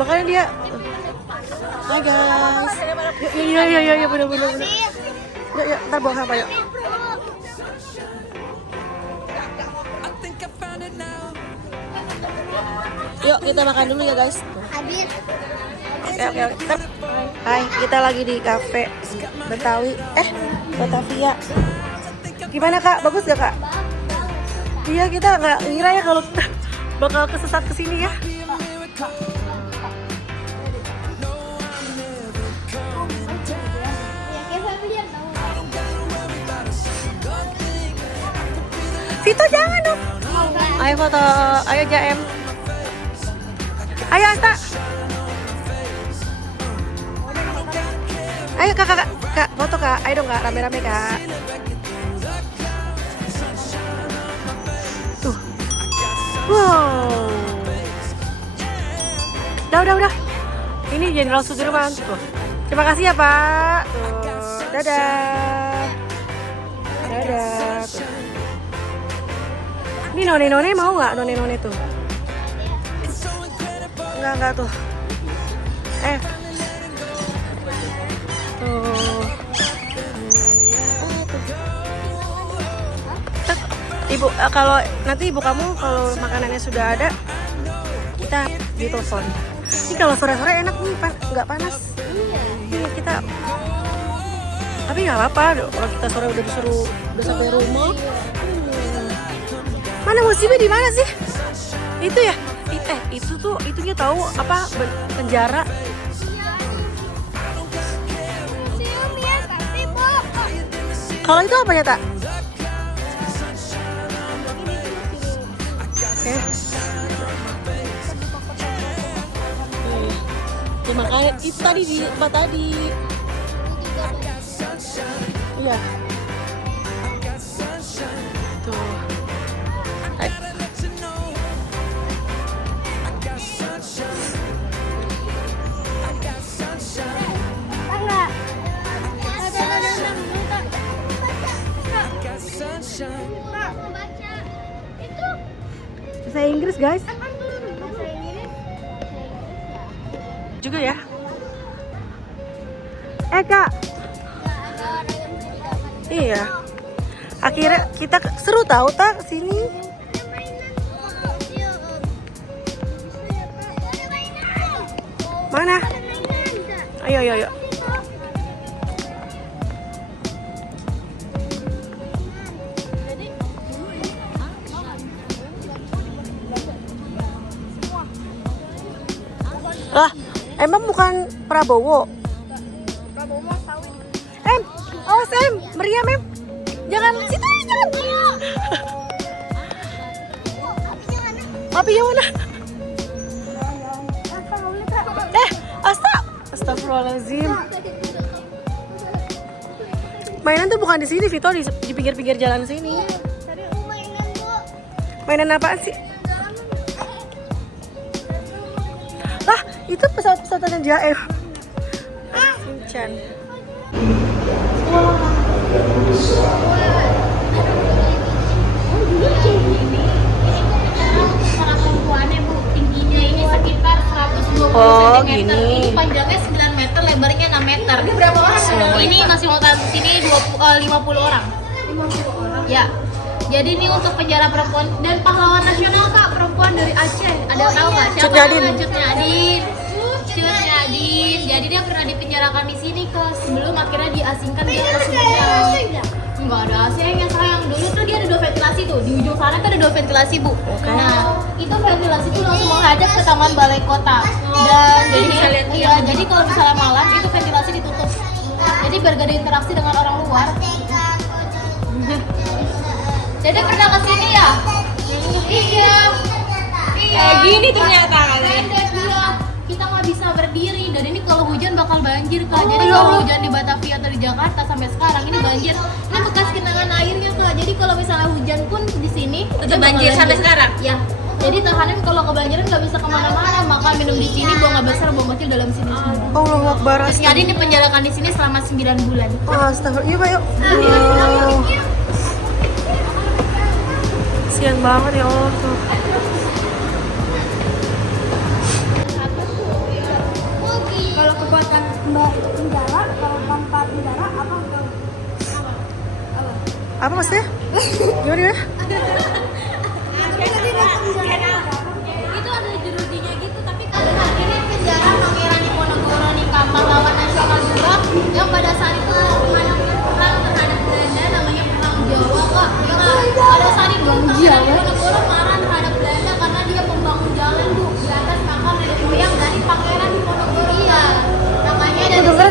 Makanya dia. Hai guys. Iya, bener. Yuk, ntar bawa apa yuk. Yuk kita makan dulu ya guys. Habis. Oke. Hai, kita lagi di cafe Betawi. Batavia. Gimana kak? Bagus gak kak? Iya, kita nggak ngira ya kalau kita bakal kesesat kesini ya. Vito jangan dong. Ayo foto, ayo JM. Ayo Asta. Ayo kak, foto kak. Ayo dong kak, rame-rame kak. Tuh. Wow. Udah. Ini Jenderal Sudirman tuh. Terima kasih ya Pak. Tuh. Dadah. Tuh. Ini none mau nggak none tuh? Enggak tuh. Tuh. Ibu, kalau nanti ibu kamu kalau makanannya sudah ada, kita ditelepon. Ini kalau sore-sore enak nih, nggak panas. Iya kita. Tapi nggak apa-apa, kalau kita sore udah sampai rumah. Mana musimnya di mana sih? Itu ya? Itunya tahu apa penjara? Kalau itu apa ya tak? Ya makanya itu tadi di tempat tadi. Iya. Tuh. Bahasa Inggris guys. Juga ya. Kak. Iya. Akhirnya kita seru tahu tak sini. Mana? Ayo. Lah, emang bukan Prabowo? Prabowo sawit. Awas Meriam jangan situ jangan. Api yang mana? Astagfirullahaladzim. Mainan tuh bukan di sini, Vito, di pinggir-pinggir jalan sini. Tadi mainan, Bu. Mainan apaan sih? Lah, itu pesawat-pesawatan JM. Sinchan. Para perempuannya, Bu, tingginya ini sekitar 120 Oh, cm. gini. Ini panjangnya 9 meter, lebarnya 6 meter. Ini berapa orang? Ini masih mau taruh sini 50 orang. 50 orang? Ya. Jadi ini untuk penjara perempuan dan pahlawan nasional Kak, perempuan dari Aceh. Ada tahu nggak siapa? Cut Nyadin. Cut Nyadin. Jadi dia pernah dipenjarakan di sini Kak, sebelum akhirnya diasingkan dia ke Sumedang. Enggak ada AC-nya sayang. Dulu tuh dia ada 2 ventilasi tuh. Di ujung sana tuh ada 2 ventilasi, Bu. Nah, itu ventilasi tuh langsung menghadap ke Taman Balai Kota. Dan jadi kalau misalnya malam itu ventilasi ditutup. Jadi biar gak ada interaksi dengan orang luar. Jadi pernah ke sini ya? Iya. Kayak gini ternyata kalian. Iya. Kita nggak bisa berdiri dan ini kalau hujan bakal banjir Kak. Jadi kalau hujan di Batavia atau di Jakarta sampai sekarang ini banjir. Ini bekas genangan airnya Kak. Jadi kalau misalnya hujan pun di sini Tetap banjir sampai sekarang. Ya. Jadi tahanan kalau kebanjiran nggak bisa kemana-mana, makan minum di sini, buang nggak besar, buang kecil dalam sini semua. Allahu Akbar. Jadi dipenjarakan di sini selama 9 bulan. Astagfirullah. Yuk, Pak, yuk. Kasian banget ya Allah tuh. penjara, kalau tanpa penjara apa? Apa maksudnya? Gimana? Itu ada jerujinya gitu, tapi karena ini penjara Pangeran Diponegoro nih Kak, pahlawan nasional juga yang pada saat itu memenangkan perang terhadap Belanda, namanya perang Jawa Kak. Ya Kak, pada saat itu Pangeran Diponegoro marah terhadap Belanda karena dia membangun jalan Bu di atas makam nenek moyang dari Pangeran Diponegoro ya. Makanya dari situ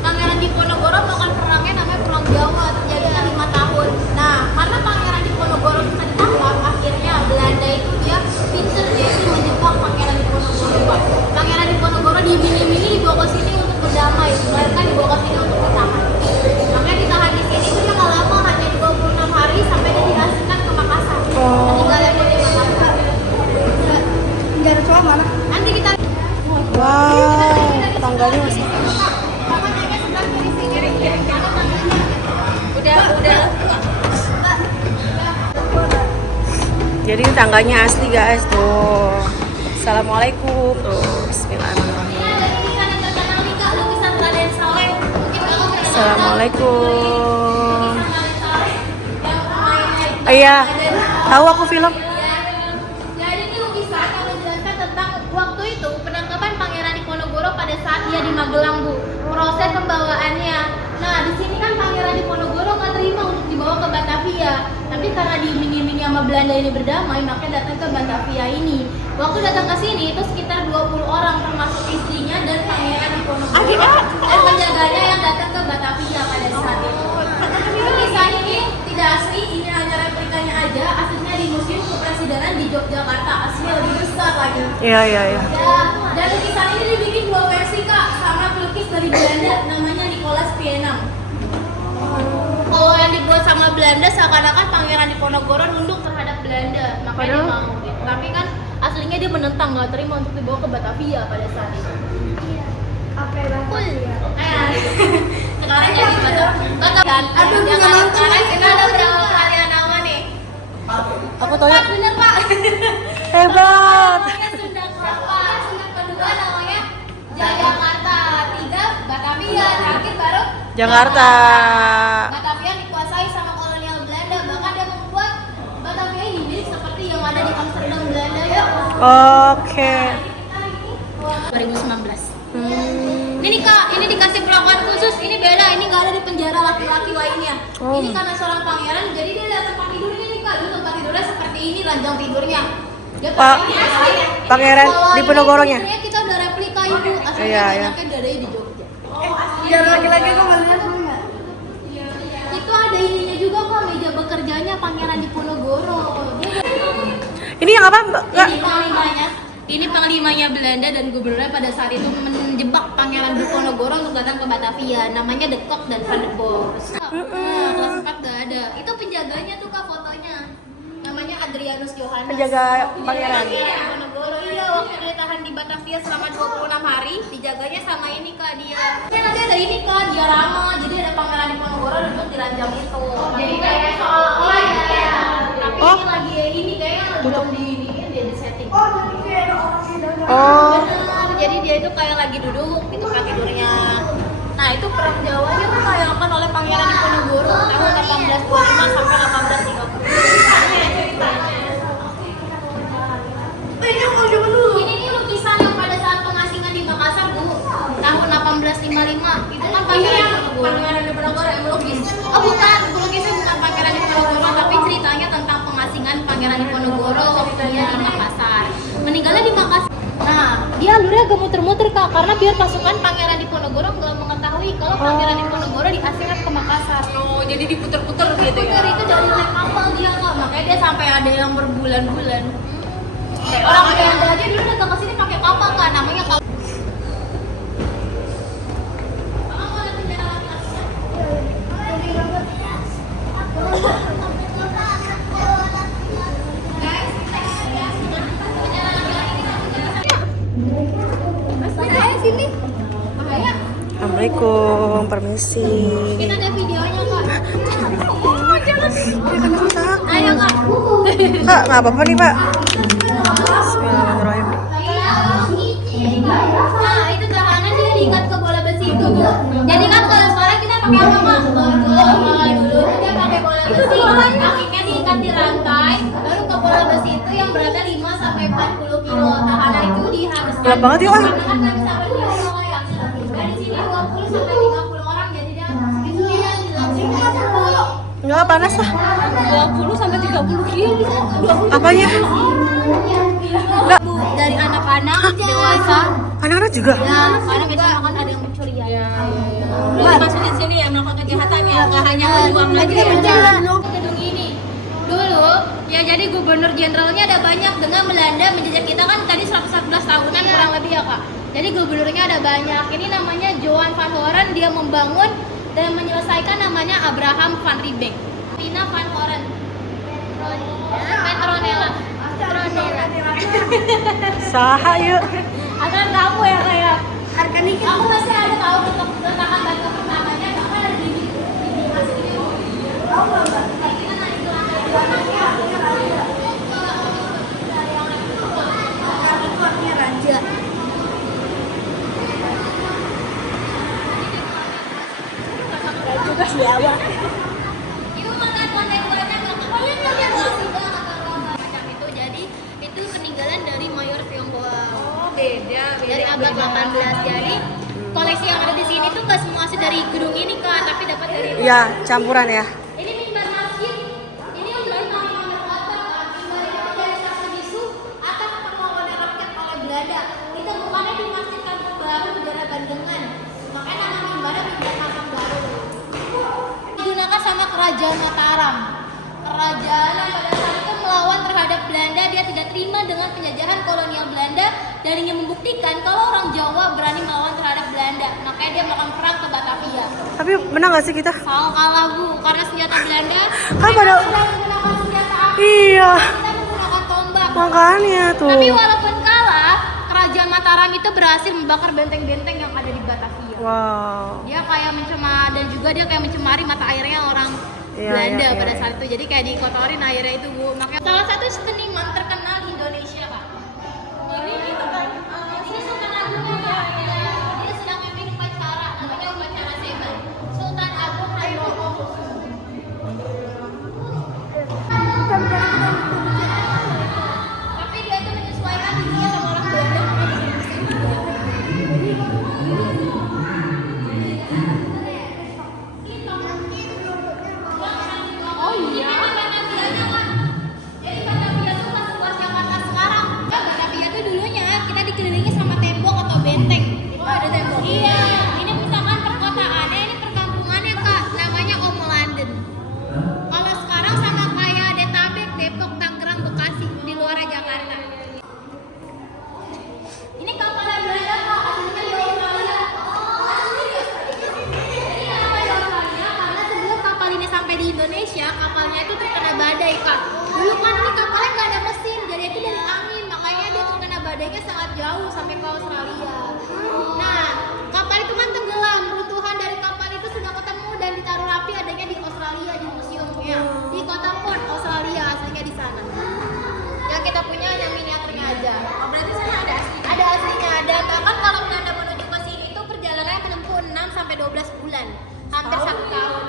Pangeran Diponegoro melakukan perangnya namanya perang Jawa, terjadinya 5 tahun. Nah, karena Pangeran Diponegoro bisa ditangkap, akhirnya Belanda itu dia pinter dia itu menjebak Pangeran Diponegoro Pak. Pangeran Diponegoro diiming-imingi dibawa ke sini untuk berdamai, melainkan dibawa ke sini untuk ditahan. Makanya ditahan di sini itu dia nggak lama, hanya 26 hari sampai dia diasingkan ke Makassar. Tinggalnya pun di Makassar. Penjara cowok mana? Nanti kita Wow, tangganya masih. Jadi ini tangganya asli guys tuh. Assalamualaikum tuh. Bismillahirrahmanirrahim. Assalamualaikum. Iya, tahu aku film. Jadi ini lukisan yang menjelaskan tentang waktu itu penangkapan Pangeran Diponegoro pada saat dia di Magelang Bu. Proses pembawaannya. Nah di sini kan Pangeran Diponegoro nggak terima untuk dibawa ke Batavia. Tapi karena diiming-imingi sama Belanda ini berdamai, makanya datang ke Batavia ini. Waktu datang ke sini itu sekitar 20 orang termasuk istrinya dan Pangeran Diponegoro dan penjaganya yang datang ke Batavia pada saat itu. Lukisan ini tidak asli, ini hanya replikanya aja. Aslinya di Museum Kepresidenan di Yogyakarta, aslinya lebih besar lagi. Iya. Ya, dan lukisan ini dibikin 2 versi Kak, sama pelukis dari Belanda namanya Nicolas Pienam. Kalau yang dibuat sama Belanda seakan-akan Pangeran Diponegoro nunduk terhadap Belanda, makanya dia mau gitu. Tapi kan aslinya dia menentang, nggak terima untuk dibawa ke Batavia pada saat itu. Apa ya? Cool. Sekarang jadi Batavia. Aduh, sekarang kita ada berapa varian nama nih? Aku tahu ya. 4 bener Pak. Hebat. Namanya Sunda Kelapa, Sunda kedua namanya Jayakarta, 3 Batavia, terakhir baru Jakarta. Batavia dikuasai sama kolonial Belanda, bahkan dia membuat Batavia ini mirip seperti yang ada di Amsterdam Belanda ya. Oke. 2019. Ini nih Kak, ini dikasih perlakuan khusus. Ini beda, ini nggak ada di penjara laki-laki lainnya. Oh. Ini karena seorang pangeran, jadi dia lihat tempat tidurnya nih Kak. Dulu tempat tidurnya seperti ini, ranjang tidurnya. Dia Pak, pakai ini asli. Pangeran Kalau ini Diponegoronya? istrinya kita udah replika Ibu, aslinya Iya, iya. banyaknya dadanya di Jogja. Biar laki-laki kok nggak lihat dulu nggak? Itu ada ininya juga Kak, meja bekerjanya Pangeran Diponegoro. Ini yang apa? Mbak? Ini panglimanya. Ini panglimanya Belanda dan gubernurnya pada saat itu menjebak Pangeran Diponegoro untuk datang ke Batavia. Namanya De Kock dan Van der Bos. Nah, kelas 4 gak ada. Itu penjaganya tuh Kak fotonya. Namanya Adrianus Johannes. Penjaga pangeran. Diponegoro. Iya, waktu dia tahan di Batavia selama 26 hari, dijaganya sama ini Kak dia. Nanti ada ini Kak, diorama. Jadi ada Pangeran Diponegoro duduk di ranjang itu. Jadi kayak seolah-olah ya. Tapi ini lagi ini kayaknya belum di ini dia di setting. Oh. Benar, jadi dia itu kayak lagi duduk di tempat tidurnya. Nah itu perang Jawa itu ditayangkan oleh Pangeran Diponegoro tahun 1825 sampai 1830. Ini nih lukisan yang pada saat pengasingan di Makassar Bu, tahun 1855. Itu kan Pangeran Diponegoro yang melukis. Oh bukan, pelukisnya bukan Pangeran Diponegoro, tapi ceritanya tentang pengasingan Pangeran Diponegoro waktu dia di Makassar. Meninggalnya di Makassar. Nah, dia alurnya agak muter-muter Kak, karena biar pasukan Pangeran Diponegoro nggak mengetahui kalau Pangeran Diponegoro diasingkan ke Makassar. Oh, jadi diputer-puter gitu ya? Puter itu dari naik kapal dia Kak, makanya dia sampai ada yang berbulan-bulan. Orang Belanda aja dulu datang ke sini pakai kapal Kak, namanya kapal. Kamu mau lihat penjara laki-lakinya? Sini. Bahaya. Assalamualaikum, permisi. Kita ada videonya Kak. Jangan rusak. Ayo Kak. Kak, nggak apa-apa nih Pak. Bismillahirrahmanirrahim. Nah itu tahanan dia diikat ke bola besi pakai apa mak? Bola dulu dia pakai bola besi, kakinya diikat di rantai, baru ke bola besi itu yang beratnya 5 sampai 40 kilo. Tahanan itu diharuskan. Berat banget ya, Oi. Karena kan nggak bisa berdiri kalau ya. Dari sini 20 sampai 30 orang jadi dia itu dia dilangsung. Enggak panas lah. 20 sampai 30 kilo. Apanya? Enggak. Dari anak-anak dewasa. Anak-anak juga? Ya, karena biasanya kan ada yang mencurigai. Berarti maksudnya di sini ya melakukan kejahatan ya, nggak hanya berjuang lagi ya. Gedung ini dulu ya, jadi gubernur jenderalnya ada banyak dengan Belanda menjajah kita kan tadi 114 tahunan kurang lebih ya kak. Jadi gubernurnya ada banyak. Ini namanya Johan van Horen, dia membangun dan menyelesaikan namanya Abraham van Riebeeck. Tina van Horen. Petronella. Saha yuk. Akan kamu ya kayak. Harga nih. Aku masih ada tahu untuk letakan batu pertamanya, karena ada di masih di Tahu nggak mbak? kita naik ke lantai 2 nanti ya. Karena itu artinya raja. Juga sih awak. Itu makan lantai 2-nya nggak kebayang ya dia masih macam itu. Jadi itu peninggalan dari Mayor Tionghoa. Oh, beda. Dari abad 18. Jadi koleksi yang ada di sini tuh nggak semua asli dari gedung ini kak, tapi dapat dari Ya, campuran ya. ini mimbar masjid. Ini udah mimbar kota kan. Mimbar itu dari satu bisu atau pengelolaan rakyat oleh Belanda. Ditemukannya di Masjid Kampung Baru negara Bandengan. Makanya nama mimbarnya mimbar Kampung Baru. Digunakan sama Kerajaan Mataram. Kerajaan yang pada saat itu melawan terhadap Belanda, dia tidak terima dengan penjajahan kolonial Belanda dan ingin membuktikan kalau orang Jawa berani melawan terhadap Belanda. Makanya dia melakukan perang ke Batavia. Tapi menang gak sih kita? Kalah bu, karena senjata Belanda Kan pada sudah menggunakan senjata api, iya, kita menggunakan tombak. makanya tuh. Tapi walaupun kalah, Kerajaan Mataram itu berhasil membakar benteng-benteng yang ada di Batavia. Wow. Dia kayak mencemar dan juga dia kayak mencemari mata airnya orang Iya, Belanda iya, pada iya. saat itu. Jadi kayak dikotorin airnya itu bu. Makanya salah satu seniman terkenal di Indonesia kak. Ini gitu kan? Ini Sultan Agungnya kak. Dia sedang memimpin upacara, namanya upacara Seban. Sultan Agung Hairul. Tapi dia itu menyesuaikan dirinya sama orang Belanda, makanya bisa Oh iya. Batavianya kan. Jadi Batavia tuh pas sebuah Jakarta sekarang. Ya Batavia tuh dulunya kita dikelilingi sama tembok atau benteng. Oh ada tembok. Iya. Ini misalkan perkotaannya, ini perkampungannya kak. Namanya Omo London. Kalau sekarang sama kayak Detabek, Depok, Tangerang, Bekasi di luar Jakarta. Ini kapal Belanda kak. Aslinya di Australia. Jadi kenapa di Australia? Karena sebelum kapal ini sampai di Indonesia, kapalnya itu terkena badai kak. Dulu kan ini kapalnya nggak ada mesin, jadi itu dari angin, makanya dia terkena badainya sangat jauh sampai ke Australia. Nah, kapal itu kan tenggelam, runtuhan dari kapal itu sudah ketemu dan ditaruh rapi adanya di Australia di museumnya, di kota Perth, Australia aslinya di sana. Yang kita punya hanya miniaturnya aja. Oh, berarti sana ada asli. Ada aslinya, dan bahkan kalau Belanda menuju ke sini itu perjalanannya menempuh 6 sampai 12 bulan, hampir 1 tahun.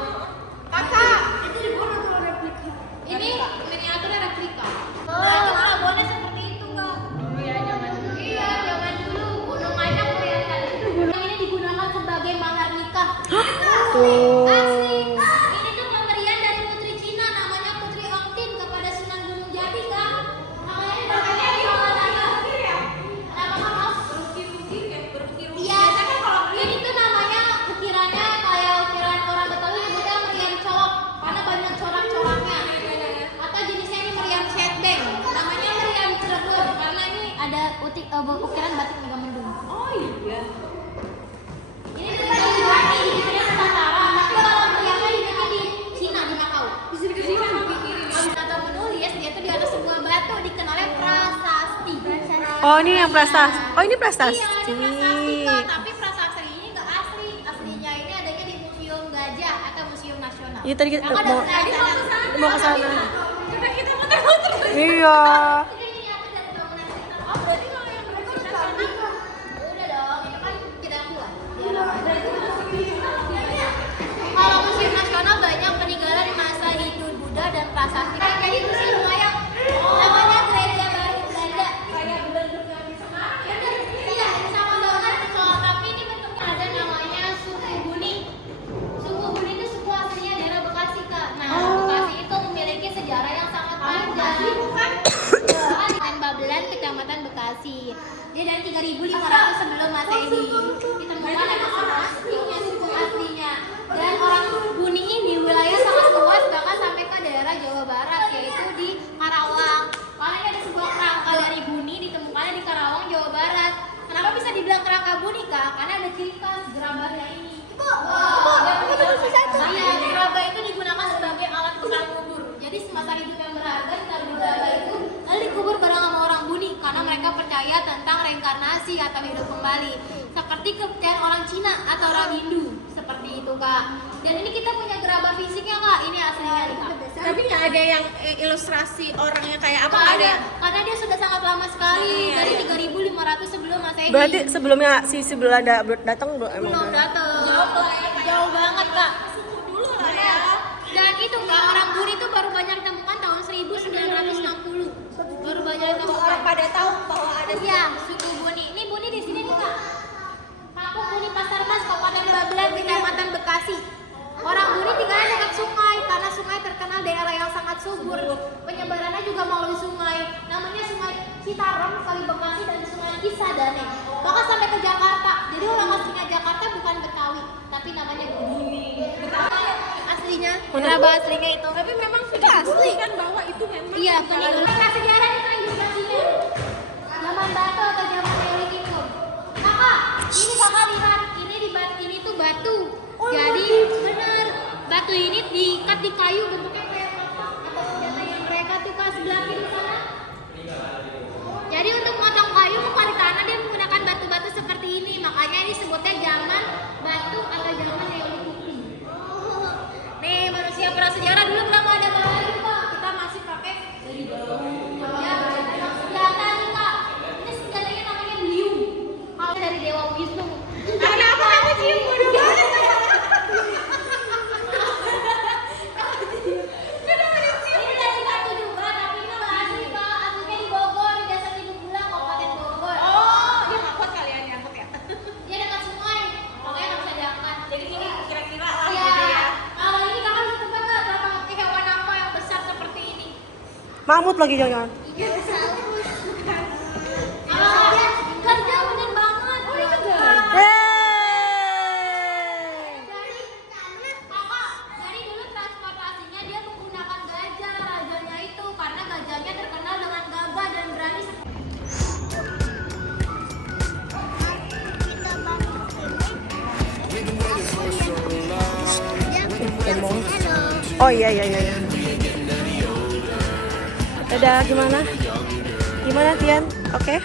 Kakak, Itu dibuat atau replika? ini miniaturnya replika. Berarti pelabuhannya seperti itu kak. Iya, zaman dulu gunung aja kelihatan. Ini digunakan sebagai mahar nikah. Tuh. Asli. Ini tuh pemberian dari putri Cina namanya Putri Ongtin kepada Sunan Gunung Jati kak. Makanya ini pakainya di olahraga. Kenapa kak Mas? Iya, ini tuh namanya ukirannya kayak ukiran orang Betawi nyebutnya meriam colok karena banyak corak-coraknya. Atau jenisnya ini meriam setbeng, namanya meriam Cirebon karena ini ada ukiran batik Megamendung. Oh iya. Ini tuh dibuatnya di Nusantara, tapi kalau meriamnya dibikin di Cina di Makau. Bisa dikasih kan? Atau menulis dia tuh di atas sebuah batu dikenalnya prasasti. Oh, ini yang prasasti. Oh, ini prasasti. Iya, ada prasasti kak, tapi prasasti ini nggak asli. Aslinya ini adanya di Museum Gajah atau Museum Nasional. Iya, tadi kita Kakak mau udah pernah ke sana? mau ke sana. Coba kita muter-muter. Iya. Ini aku dari bangunan kita. Oh, berarti kalau yang di sebelah sana udah dong, ini kan kita buat. 500 sebelum Masehi. Ditemukan ada suku aslinya. Dan orang Buni ini wilayah sangat luas bahkan sampai ke daerah Jawa Barat, yaitu di Karawang. Makanya ada sebuah kerangka dari Buni ditemukannya di Karawang, Jawa Barat. Kenapa bisa dibilang kerangka Buni, Kak? Karena ada ciri khas gerabahnya ini. Iya, gerabah itu digunakan sebagai alat tukar kubur. Jadi semasa hidup yang berharga ditaruh di gerabah itu, lalu dikubur bareng sama orang Buni karena mereka percaya tentang reinkarnasi atau hidup kembali. Seperti kepercayaan orang Cina atau orang Hindu, seperti itu, Kak. Dan ini kita punya gerabah fisiknya, Kak. Ini aslinya nih, Kak. Tapi nggak ada yang ilustrasi orangnya kayak apa? Nggak Nggak ada, karena dia sudah sangat lama sekali dari 3.500 sebelum Masehi. Berarti sebelumnya si Belanda datang belum emang? belum udah? datang. Jauh banget, Kak. dulu lah ya. Dan itu Kak, orang Buni itu baru banyak ditemukan tahun 1960. Baru banyak ditemukan. Orang pada tahu bahwa ada Iya, suku Buni. Ini Buni di sini nih, Kak. Kampung Buni Pasar Mas, Kabupaten Babelan, Kecamatan Bekasi. Orang Buni tinggalnya dekat sungai karena sungai terkenal daerah yang sangat subur. Penyebarannya juga melalui sungai. Namanya Sungai Citarum, Kali Bekasi, dan Sungai Cisadane. Bahkan sampai ke Jakarta. Jadi orang aslinya Jakarta bukan Betawi, tapi namanya Buni. Aslinya, gerabah aslinya itu. tapi memang sudah asli kan bahwa itu memang Iya, peninggalan. Nah, sejarah itu ilustrasinya. Zaman batu atau zaman Neolitikum. Kakak, ini kakak lihat, ini tuh batu. Jadi benar, batu ini diikat di kayu bentuknya kayak kapak atau senjata yang mereka tuh Kak, sebelah kiri sana. Jadi untuk motong kayu ke di tanah dia menggunakan batu-batu seperti ini. Makanya ini sebutnya zaman batu atau zaman Neolitikum. Nih manusia prasejarah dulu belum ada bahan lagi Pak. Kita masih pakai dari bambu. Ya, senjata nih Kak. Ini senjatanya namanya beliung. Kalau dari Dewa Wisnu. Kenapa kamu cium bodoh banget? Ini dari batu juga, tapi ini nggak asli Kak. Aslinya di Bogor, di Desa Tidung Bulang, Kabupaten Bogor. Oh, dia nggak kuat kalian diangkut ya? Dia dekat sungai, makanya nggak bisa diangkat. Jadi ini kira-kira lah Iya. gitu ya. Ini kakak bisa tebak nggak berapa hewan apa yang besar seperti ini? Mamut lagi jangan-jangan. Iya, saurus. Kerja bener banget. Oh, ini kerja. Dari dulu transportasinya dia menggunakan gajah, rajanya itu karena gajahnya terkenal dengan gagah dan berani. Oh iya iya iya. iya. Dadah, gimana? Gimana Tian? Oke?